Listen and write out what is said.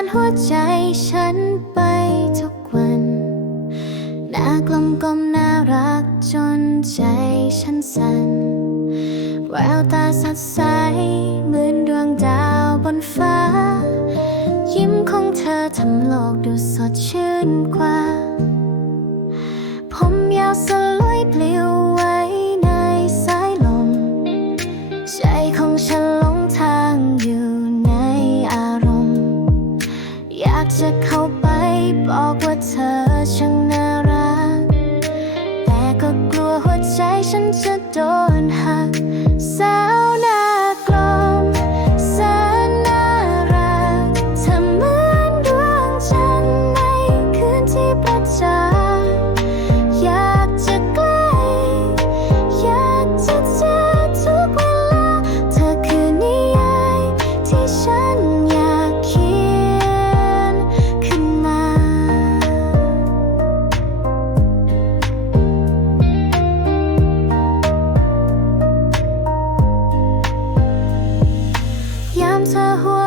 านหัวใจฉันไปทุกวันหน้ากลมกลมน่ารักจนใจฉันสั่นแววตาสดใสเหมือนดวงดาวบนฟ้า ยิ้มของเธอทำโลกดูสดชื่นกว่า บอกว่าเธอช่างน่ารัก แต่ก็กลัวหัวใจฉันจะโดน 在乎